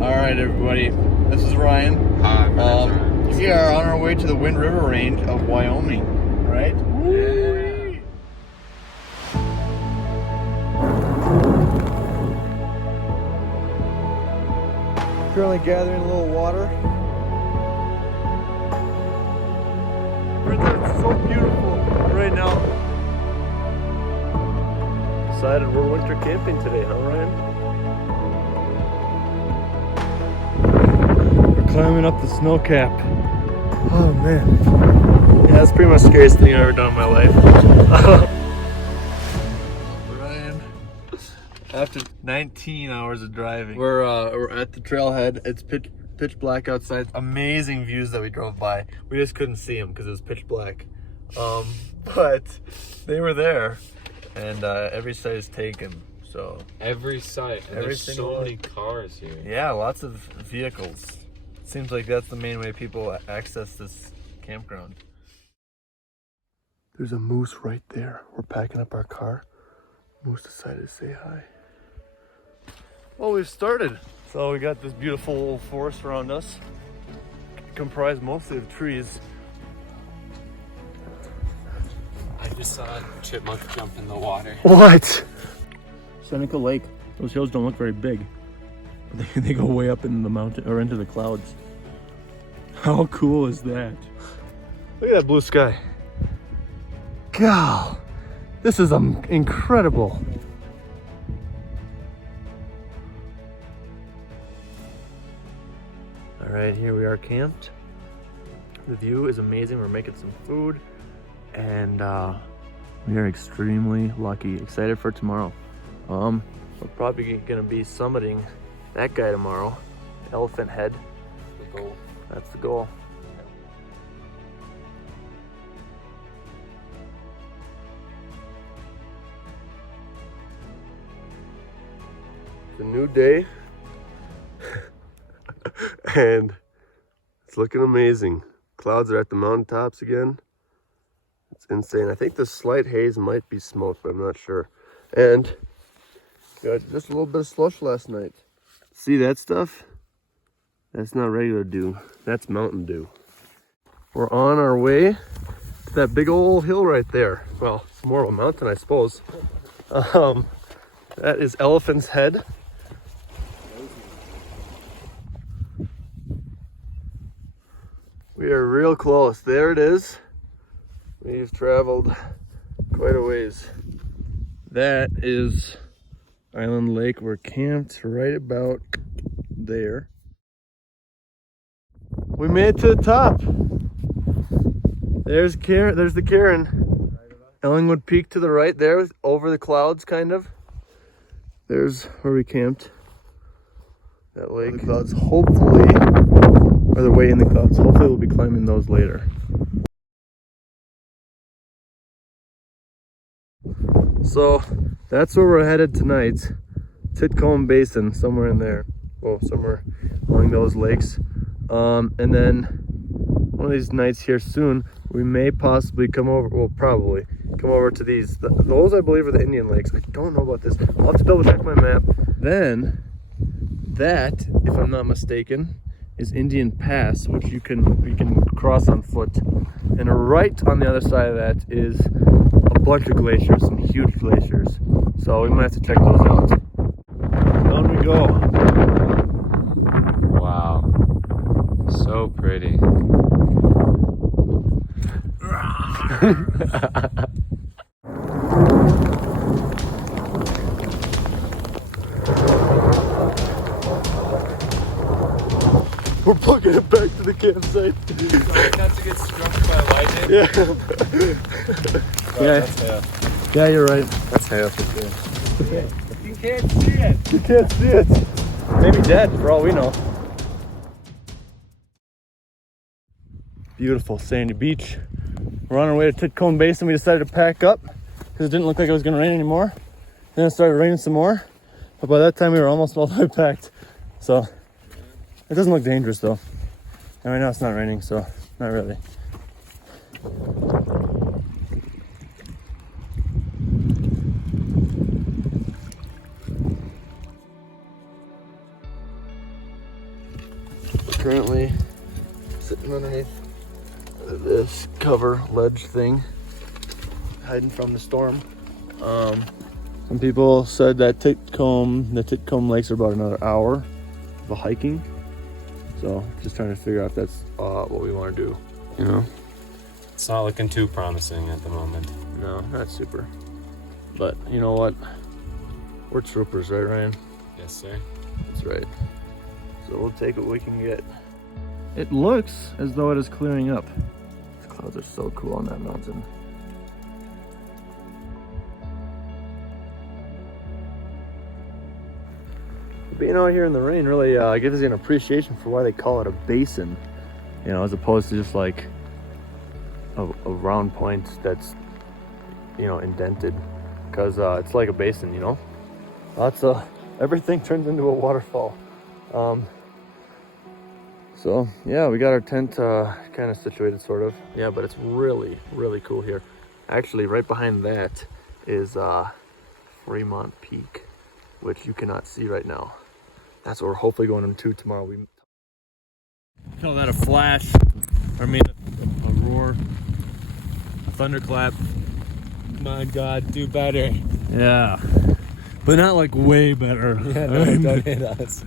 Alright everybody, this is Ryan. Hi, Ryan. We are on our way to the Wind River Range of Wyoming, right? Yeah. Currently gathering a little water. It's so beautiful right now. Decided we're winter camping today, huh Ryan? Climbing up the snow cap. Oh man. Yeah, that's pretty much the scariest thing I've ever done in my life. Ryan, after 19 hours of driving, we're at the trailhead. It's pitch black outside. Amazing views that we drove by. We just couldn't see them because it was pitch black. But they were there, and every site is taken. So Every site. And there's so many cars here. Yeah, lots of vehicles. Seems like that's the main way people access this campground. There's a moose right there. We're packing up our car. Moose decided to say hi. Well, we've started. So we got this beautiful old forest around us, comprised mostly of trees. I just saw a chipmunk jump in the water. What? Seneca Lake. Those hills don't look very big. They go way up into the mountain or into the clouds. How cool is that? Look at that blue sky. God, this is incredible. All right, here we are camped. The view is amazing. We're making some food, and we are extremely lucky. Excited for tomorrow. We're probably gonna be summiting that guy tomorrow, Elephant Head. The goal. That's the goal. It's a new day, and it's looking amazing. Clouds are at the mountaintops again. It's insane. I think the slight haze might be smoke, but I'm not sure. And got just a little bit of slush last night. See that stuff? That's not regular dew. That's Mountain Dew. We're on our way to that big old hill right there. Well, it's more of a mountain, I suppose. That is Elephant's Head. We are real close. There it is. We've traveled quite a ways. That is Island Lake. We're camped right about there. We made it to the top. There's the cairn. Ellingwood Peak to the right there, over the clouds kind of. There's where we camped. That lake. The clouds, hopefully, or the way in the clouds. Hopefully we'll be climbing those later. So that's where we're headed tonight. Titcomb Basin, somewhere in there. Well, somewhere along those lakes. And then one of these nights here soon, we may possibly come over, well, probably come over to these. Those, I believe, are the Indian Lakes. I don't know about this. I'll have to double check my map. Then, that, if I'm not mistaken, is Indian Pass, which you can cross on foot. And right on the other side of that is a bunch of glaciers, some huge glaciers. So we might have to check those out. Down we go. Wow. So pretty. We're booking it back to the campsite. Sorry not to get struck by lightning. Yeah. That's half. Yeah, you're right. That's half. You can't see it. You can't see it. Maybe dead, for all we know. Beautiful sandy beach. We're on our way to Titcomb Basin. We decided to pack up because it didn't look like it was going to rain anymore. Then it started raining some more. But by that time, we were almost all the way packed. So it doesn't look dangerous though. And right now it's not raining, so not really. We're currently sitting underneath this cover ledge thing, hiding from the storm. Some people said that the Titcomb Lakes are about another hour of hiking. So just trying to figure out if that's what we want to do, you know? It's not looking too promising at the moment. No, not super. But you know what? We're troopers, right, Ryan? Yes, sir. That's right. So we'll take what we can get. It looks as though it is clearing up. The clouds are so cool on that mountain. Being out here in the rain really gives you an appreciation for why they call it a basin, you know, as opposed to just like a round point that's, you know, indented, because it's like a basin, you know. Everything turns into a waterfall. So yeah, we got our tent kind of situated, sort of. Yeah, but it's really, really cool here. Actually, right behind that is Fremont Peak, which you cannot see right now. That's what we're hopefully going into tomorrow. We call that a flash. I mean, a roar, a thunderclap. My God, do better. Yeah, but not like way better. Yeah, no, don't hit us.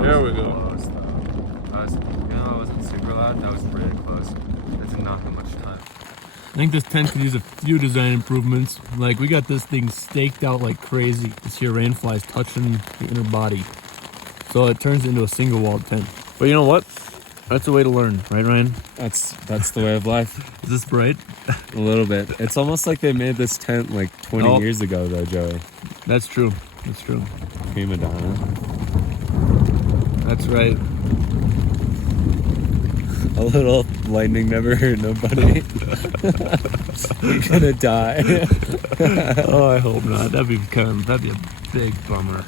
There we go. Close, though. It wasn't super loud. That was really close. That did not have much time. I think this tent could use a few design improvements. Like, we got this thing staked out like crazy. This here rain flies touching the inner body, so it turns into a single walled tent. But you know what? That's the way to learn, right, Ryan? That's the way of life. Is this bright? A little bit. It's almost like they made this tent like 20 years ago, though, Joey. That's true. That's true. Prima donna. That's right. A little lightning never hurt nobody. You're gonna die. Oh, I hope not. That'd be a big bummer.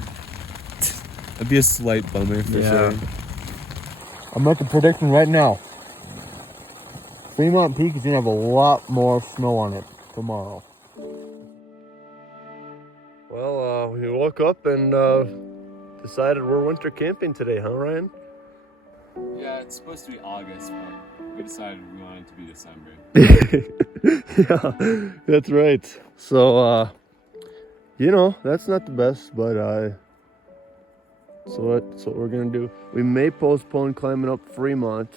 That'd be a slight bummer for sure. I'm making a prediction right now. Fremont Peak is gonna have a lot more snow on it tomorrow. Well, we woke up and decided we're winter camping today, huh, Ryan? Yeah, it's supposed to be August, but we decided we wanted it to be December. Yeah, that's right. So, you know, that's not the best, but so that's what we're gonna do. We may postpone climbing up Fremont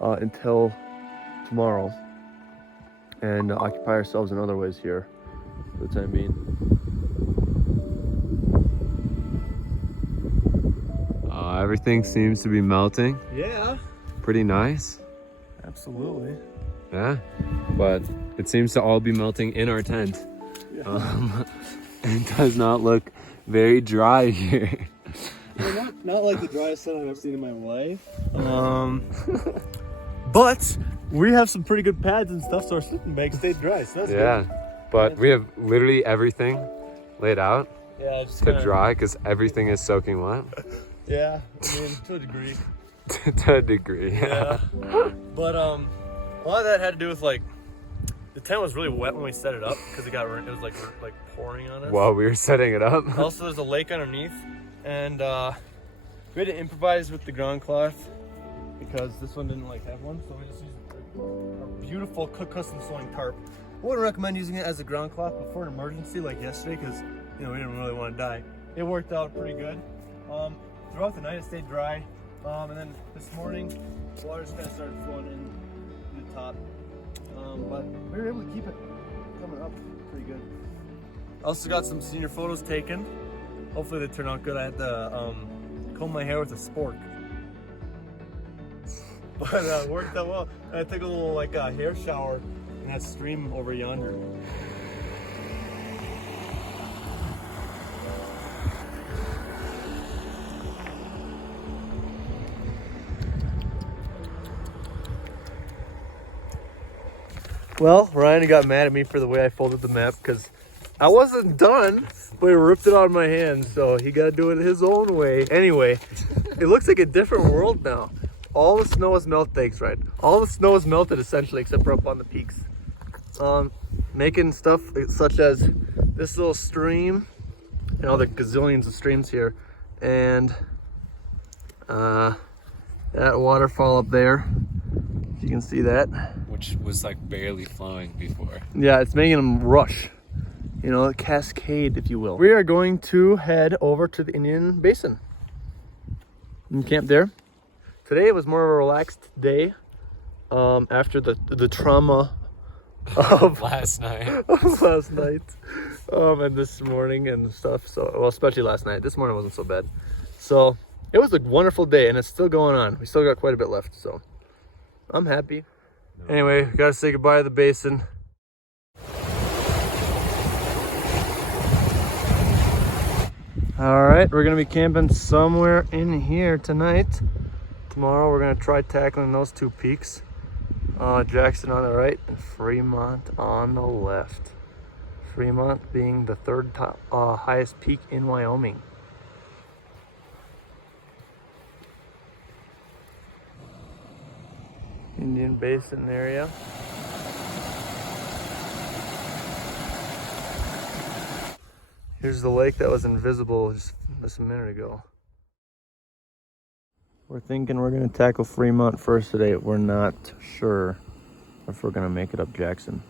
until tomorrow and occupy ourselves in other ways here for the time being. Everything seems to be melting. Yeah, Pretty nice. absolutely. Yeah, but it seems to all be melting in our tent. Yeah. It does not look very dry here. Yeah, not like the driest sun I've ever seen in my life. But we have some pretty good pads and stuff, so our sleeping bag stayed dry. So that's Yeah, but we have literally everything laid out good. Yeah, just to dry because everything is soaking wet. Yeah, I mean, to a degree. To a degree. Yeah. But a lot of that had to do with like the tent was really wet when we set it up because it was like pouring on us. While we were setting it up. Also, there's a lake underneath, and we had to improvise with the ground cloth because this one didn't like have one, so we just used our beautiful cook custom sewing tarp. I wouldn't recommend using it as a ground cloth before an emergency like yesterday because we didn't really want to die. It worked out pretty good. Throughout the night it stayed dry, and then this morning the water just kind of started flowing in the top, but we were able to keep it coming up pretty good. Also got some senior photos taken. Hopefully they turn out good. I had to comb my hair with a spork, but it worked out well. And I took a little hair shower in that stream over yonder. Well, Ryan got mad at me for the way I folded the map because I wasn't done, but he ripped it out of my hand, so he got to do it his own way. Anyway, it looks like a different world now. All the snow has melted. Thanks, Ryan. All the snow has melted essentially, except for up on the peaks. Making stuff such as this little stream and all the gazillions of streams here. And that waterfall up there, if you can see that. Which was like barely flowing before. Yeah, it's making them rush. You know, a cascade, if you will. We are going to head over to the Indian Basin and camp there. Today was more of a relaxed day after the trauma of last night. And this morning and stuff. So, well, especially last night. This morning wasn't so bad. So it was a wonderful day, and it's still going on. We still got quite a bit left, so I'm happy. Anyway, we gotta say goodbye to the basin. All right, we're gonna be camping somewhere in here tonight. Tomorrow we're gonna try tackling those two peaks. Jackson on the right and Fremont on the left. Fremont being the third highest peak in Wyoming. Indian Basin area. Here's the lake that was invisible just a minute ago. We're thinking we're gonna tackle Fremont first today. We're not sure if we're gonna make it up Jackson.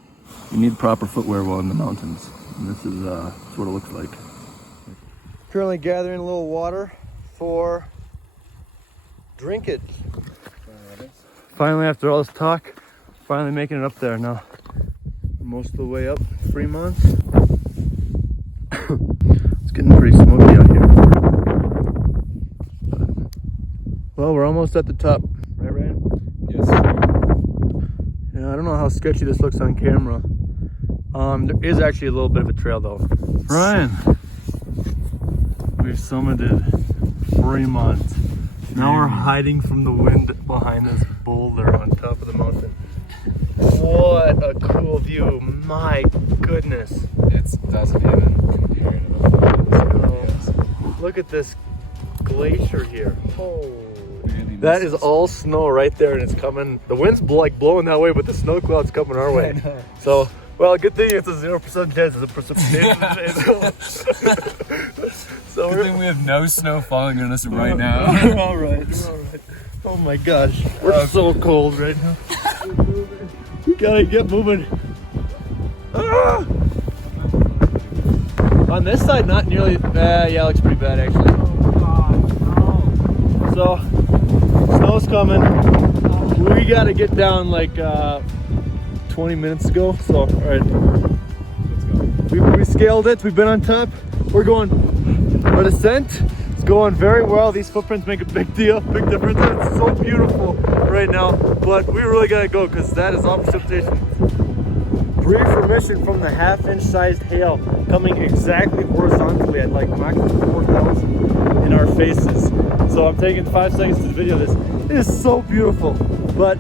You need proper footwear while in the mountains. And this is what it looks like. Currently gathering a little water for drinkage. Finally, after all this talk, finally making it up there now. Most of the way up Fremont. It's getting pretty smoky out here. Well, we're almost at the top, right, Ryan? Yes. Yeah, I don't know how sketchy this looks on camera. There is actually a little bit of a trail though. Ryan, we've summited Fremont. Now we're hiding from the wind behind this boulder on top of the mountain. What a cool view, my goodness. It doesn't even compare to Look at this glacier here. Oh. really That is all snow right there, and it's coming. The wind's blowing that way, but the snow cloud's coming our way. So, well, good thing it's a 0% chance of precipitation today. So Good thing we have no snow falling on us right now. We're all right. Oh my gosh, we're so cold right now. We gotta get moving. Ah! On this side, not nearly. Yeah, it looks pretty bad actually. So, snow's coming. We gotta get down like 20 minutes ago. So, all right. Let's go. We scaled it. We've been on top. We're going. Our descent is going very well. These footprints make a big difference. It's so beautiful right now. But we really gotta go because that is all precipitation. Brief remission from the half-inch sized hail coming exactly horizontally at like Mach 4,000 in our faces. So I'm taking 5 seconds to video this. It is so beautiful, but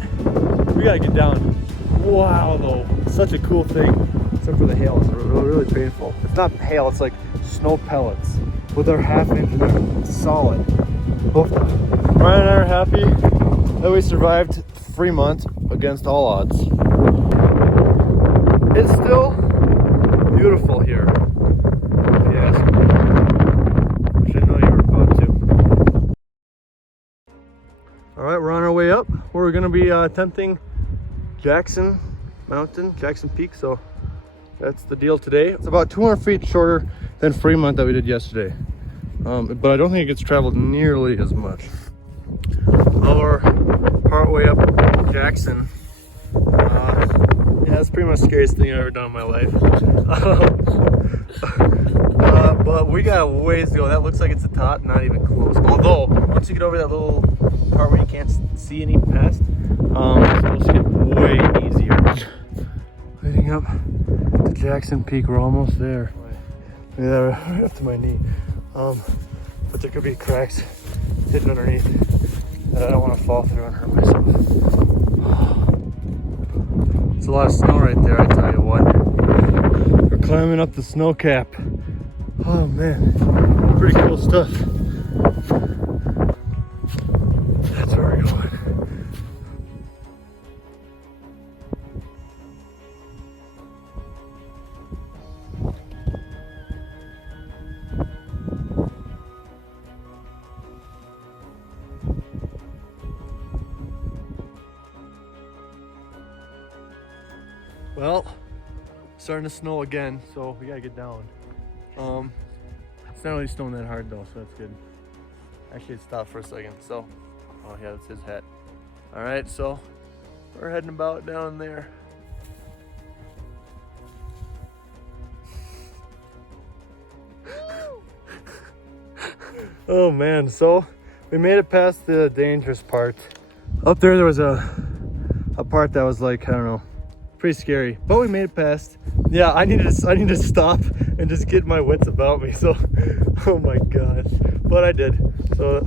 we gotta get down. Wow, though, such a cool thing. Except for the hail, it's really painful. It's not hail, it's like snow pellets. But they're half-inch and they're solid. Oh. Ryan and I are happy that we survived Fremont against all odds. It's still beautiful here. Yes. Which I know you were about to. Alright, we're on our way up. We're going to be attempting Jackson Mountain, Jackson Peak. So that's the deal today. It's about 200 feet shorter than Fremont that we did yesterday. But I don't think it gets traveled nearly as much. Well, we're partway up Jackson. Yeah, that's pretty much the scariest thing I've ever done in my life. But we got a ways to go. That looks like it's the top, not even close. Although, once you get over that little part where you can't see any past, it's supposed to get way easier. Leading up to Jackson Peak, we're almost there. Yeah, right up to my knee. But there could be cracks hidden underneath that I don't want to fall through and hurt myself. It's a lot of snow right there, I tell you what. We're climbing up the snow cap. Oh man, pretty cool stuff. That's where we're going. Well, starting to snow again, so we gotta get down. It's not really snowing that hard though, so that's good. Actually, it stopped for a second, so. Oh yeah, that's his hat. All right, so we're heading about down there. Oh man, so we made it past the dangerous part. Up there was a part that was like, I don't know, pretty scary, but we made it past. Yeah, I needed to stop and just get my wits about me. So, oh my gosh, but I did. So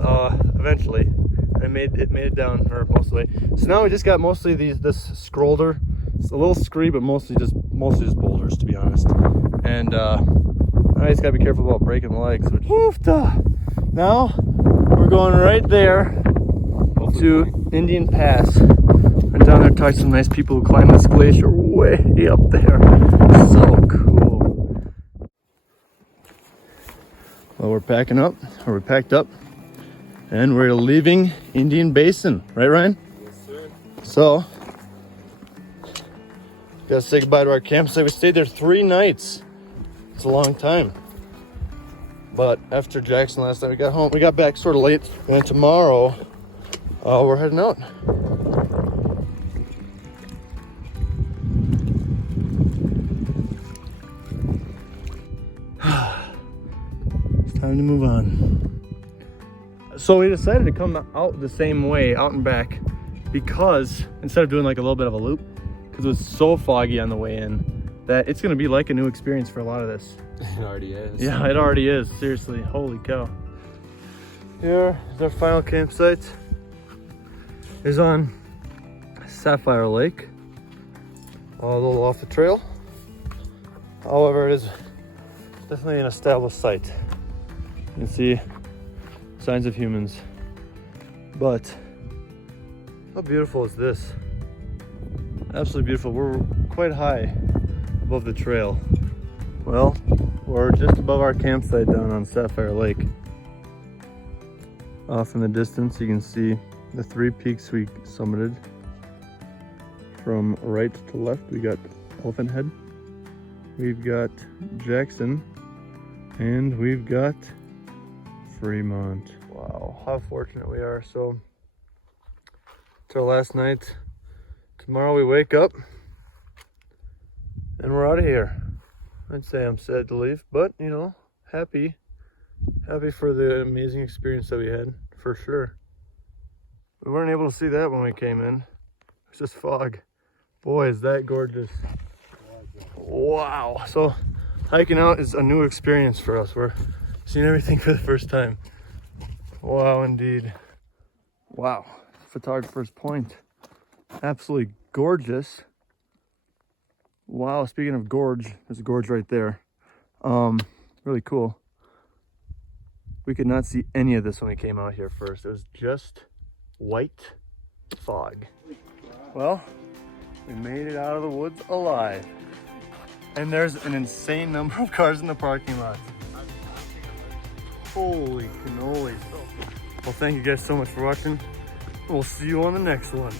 eventually, I made it down, or most of the way. So now we just got mostly this scrolder. It's a little scree, but mostly just boulders, to be honest. And I just gotta be careful about breaking the legs. Which, now we're going right there to Indian Pass. Went down there, talked to some nice people who climb this glacier way up there. So cool. Well, we're packing up, or we're packed up, and we're leaving Indian Basin, right, Ryan? Yes, sir. So, gotta say goodbye to our campsite. We stayed there 3 nights. It's a long time. But after Jackson last night, we got home. We got back sort of late, and then tomorrow we're heading out. It's time to move on. So we decided to come out the same way, out and back, because instead of doing like a little bit of a loop, because it was so foggy on the way in, that it's gonna be like a new experience for a lot of this. It already is. Yeah, it already is. Seriously, holy cow. Here is our final campsite. It's on Sapphire Lake, a little off the trail. However, it is definitely an established site. You can see signs of humans. But how beautiful is this? Absolutely beautiful. We're quite high above the trail. Well, we're just above our campsite down on Sapphire Lake. Off in the distance, you can see the 3 peaks we summited. From right to left, we got Elephant Head, we've got Jackson, and we've got Fremont. Wow, how fortunate we are. So, it's our last night. Tomorrow we wake up, and we're out of here. I'd say I'm sad to leave, but you know, happy for the amazing experience that we had, for sure. We weren't able to see that when we came in. It's just fog. Boy, is that gorgeous. Wow. So hiking out is a new experience for us. We're seeing everything for the first time. Wow, indeed. Wow, photographer's point. Absolutely gorgeous. Wow, speaking of gorge, there's a gorge right there. Really cool. We could not see any of this when we came out here first. It was just white fog. Well, we made it out of the woods alive. And there's an insane number of cars in the parking lot. Holy cannoli. Well, thank you guys so much for watching. We'll see you on the next one.